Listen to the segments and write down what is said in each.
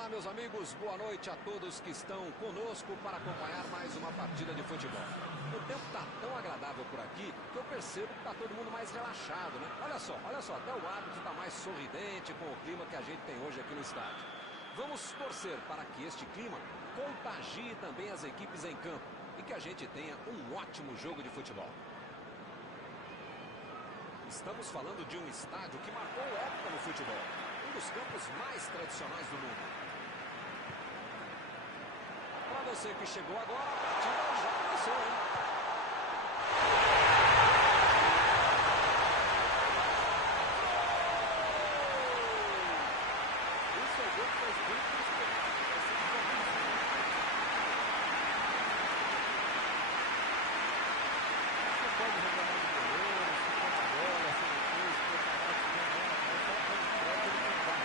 Olá, meus amigos, boa noite a todos que estão conosco para acompanhar mais uma partida de futebol. O tempo está tão agradável por aqui que eu percebo que está todo mundo mais relaxado, né? Olha só, até o árbitro está mais sorridente com o clima que a gente tem hoje aqui no estádio. Vamos torcer para que este clima contagie também as equipes em campo e que a gente tenha um ótimo jogo de futebol. Estamos falando de um estádio que marcou época no futebol. Um dos campos mais tradicionais do mundo. Para você que chegou agora, a partida já começou, hein? Isso é gol que faz bem para os pedaços. Vai ser um jogo. Você pode reclamar de goleiro, se for a bola, se não fez, se for parar, se não bola, mas só para o que ele não vai.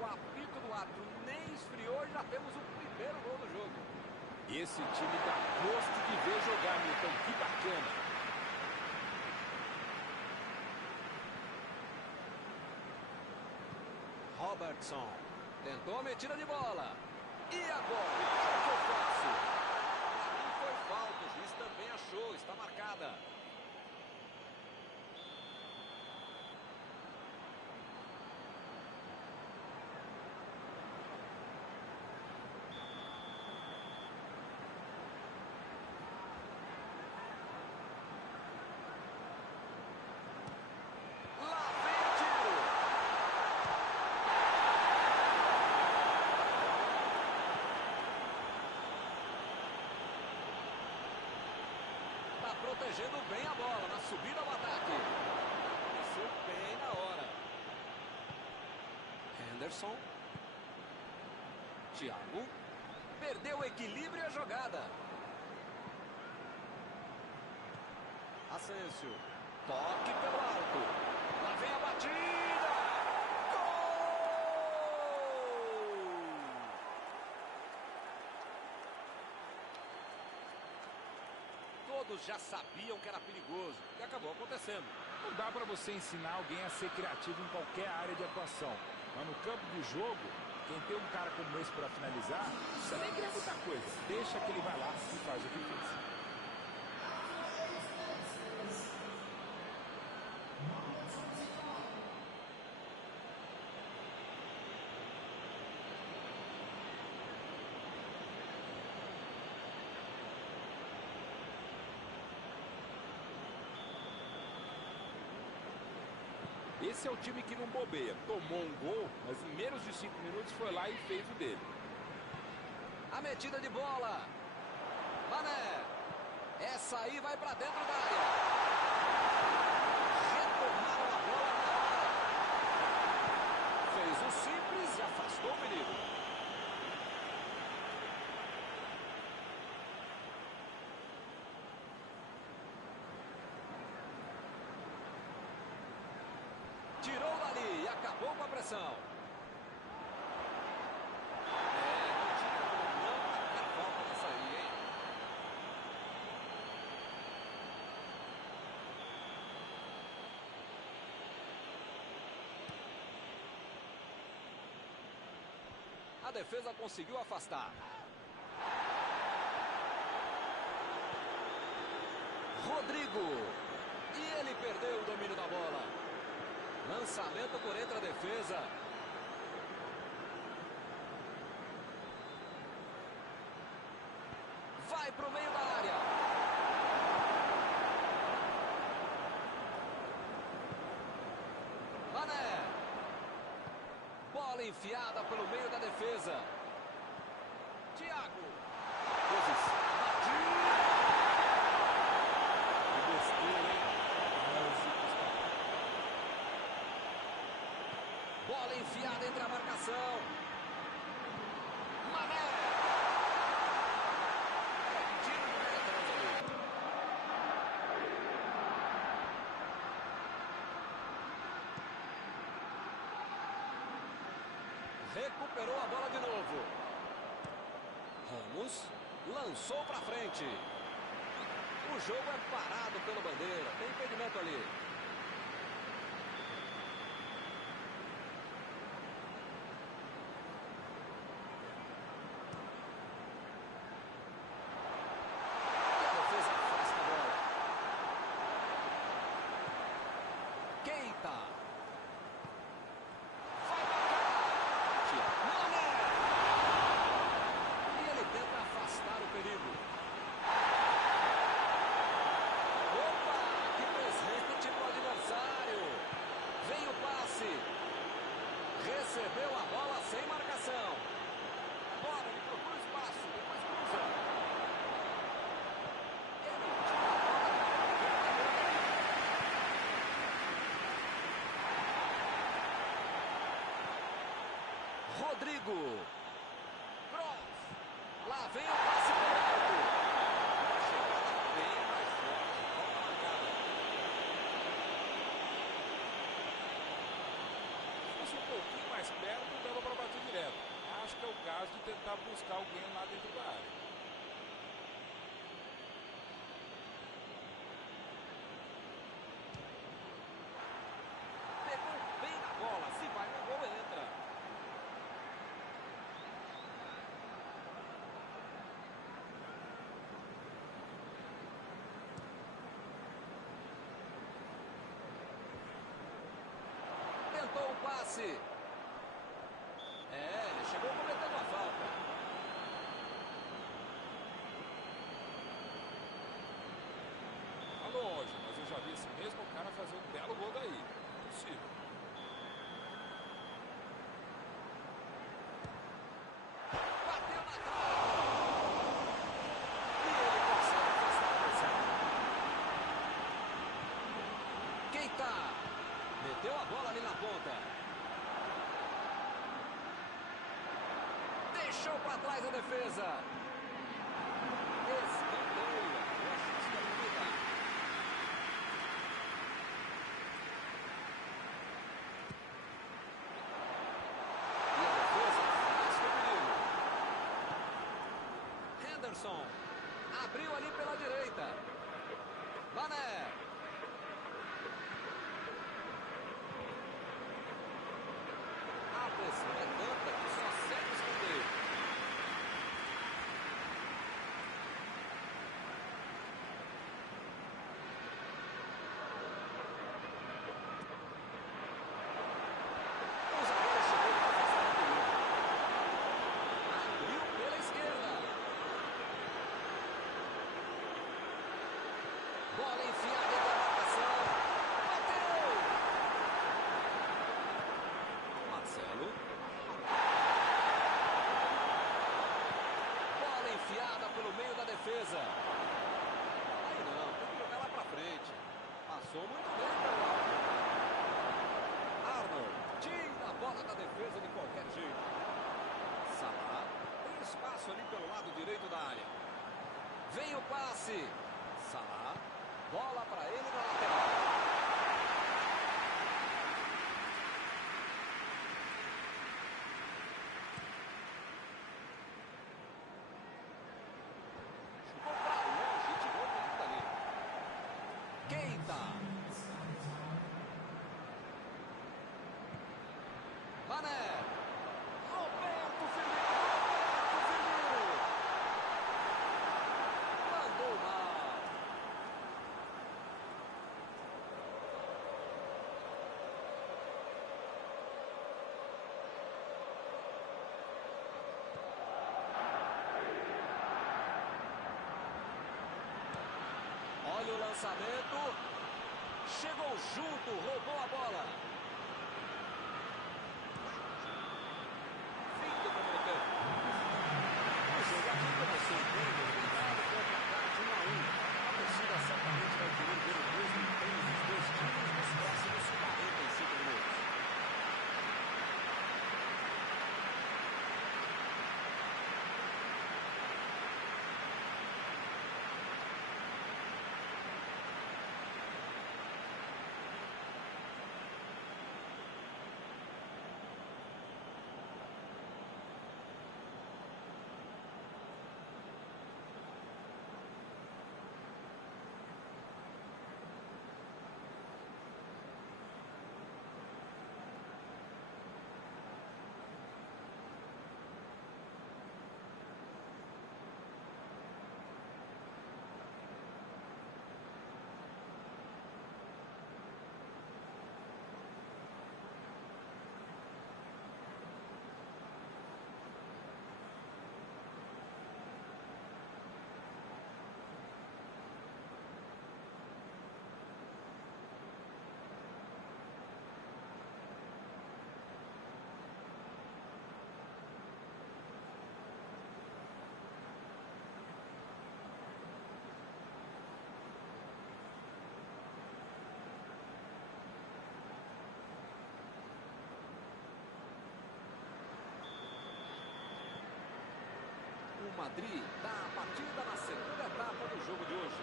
O apito do árbitro nem esfriou e já temos o primeiro gol do jogo. Esse time dá gosto de ver jogar, Milton. Que bacana. Robertson tentou a metida de bola. E agora? O que eu faço? Para mim foi falta. O juiz também achou. Está marcada. Protegendo bem a bola na subida ao ataque. Aconteceu bem na hora. Henderson. Thiago. Perdeu o equilíbrio e a jogada. Asensio. Toque pelo alto. Lá vem a batida. Todos já sabiam que era perigoso e acabou acontecendo. Não dá para você ensinar alguém a ser criativo em qualquer área de atuação. Mas no campo de jogo, quem tem um cara como esse para finalizar, não precisa nem criar muita coisa. Deixa que ele vai lá e faz o que fez. Esse é o time que não bobeia. Tomou um gol, mas em menos de 5 minutos foi lá e fez o dele. A metida de bola. Mané. Essa aí vai pra dentro da área. Retornaram a bola na hora. Fez o simples e afastou o perigo. Tirou dali e acabou com a pressão. Não marcar falta nessa aí, hein? A defesa conseguiu afastar. Rodrigo. E ele perdeu o domínio da bola. Lançamento por entre a defesa. Vai para o meio da área. Mané. Bola enfiada pelo meio da defesa. Thiago. Posição. Que besteira, hein? Bola enfiada entre a marcação. Mané. Tiro de meta na direita. Recuperou a bola de novo. Ramos lançou para frente. O jogo é parado pelo bandeira. Tem impedimento ali. E a defesa afasta a bola. Keita. Vai marcar. Mané. E ele tenta afastar o perigo. Opa, que presente pro adversário. Vem o passe. Recebeu a bola sem marcação. Bola, ele procura espaço, depois cruza. Ele tira a bola da Rodrigo. Cross. Lá vem o passe pro alto. Chegada bem mais forte. Volta marcada. Se fosse um pouquinho mais perto, dava para bater direto. Acho que é o caso de tentar buscar alguém lá dentro da área. Pegou bem na bola. Se vai no gol, entra. Tentou o passe. Ele chegou cometendo a falta. Tá longe, mas eu já vi esse mesmo cara fazer um belo gol daí. Possível. Bateu na trave. E ele consegue afastar a pressão. Keita. Meteu a bola ali na ponta. Deixou para trás a defesa. Escanteio. E a chance da corrida. E a defesa afasta o perigo. Henderson. Abriu ali pela direita. Mané. A pressão é tanta que só segue o escanteio. O zagueiro chegou para afastar o perigo. Abriu pela esquerda. Bola enfiada entre a marcação. Bateu! Marcelo. Bola enfiada pelo meio da defesa. Aí não, tem que jogar lá pra frente. Passou muito bem pelo lado. Arnold tira a bola da defesa de qualquer jeito. Salah tem espaço ali pelo lado direito da área. Vem o passe. Salah, bola para ele na lateral. Chutou para longe e tirou bonito ali. Keita. Mané. Roberto Firmino. Mandou mal. Olha o lançamento. Chegou junto, roubou a bola. Fim do primeiro tempo. O jogo aqui começou bem movimentado, com o placar de 1-1. A torcida certamente vai querer ver o mesmo empenho dos dois times nos próximos 45 minutos. O Madrid dá a partida na segunda etapa do jogo de hoje.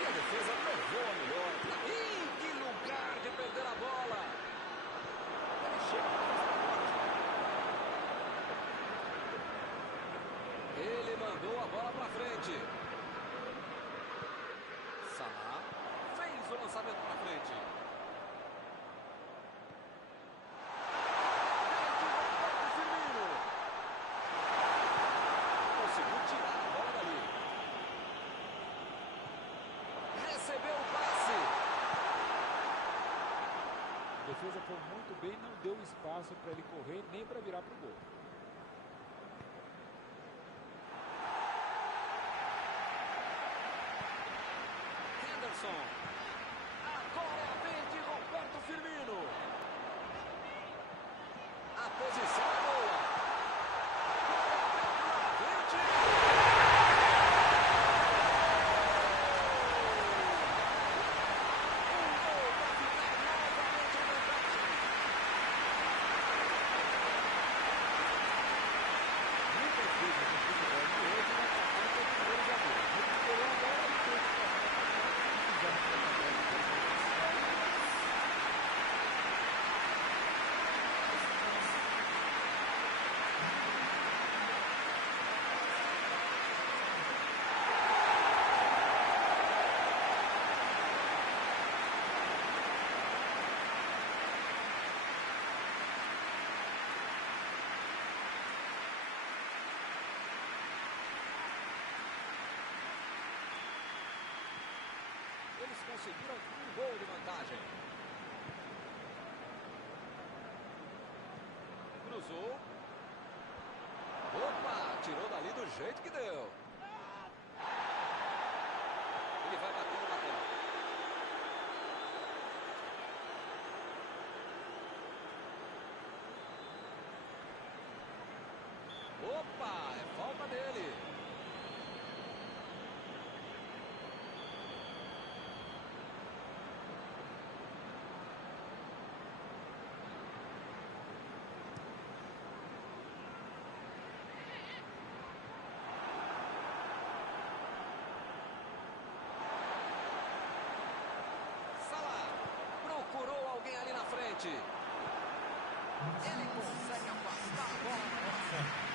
E a defesa levou a melhor. Ih, que lugar de perder a bola! Ele chega mais forte. Ele mandou a bola para frente. Salah fez o lançamento para frente. A defesa foi muito bem, não deu espaço para ele correr, nem para virar para o gol. Henderson. Agora é a vez de Roberto Firmino. A posição é boa. Eles conseguiram um gol de vantagem. Cruzou. Opa, tirou dali do jeito que deu. Ele vai bater no lateral. Opa, é falta dele. Procurou alguém ali na frente. Ele consegue afastar a bola.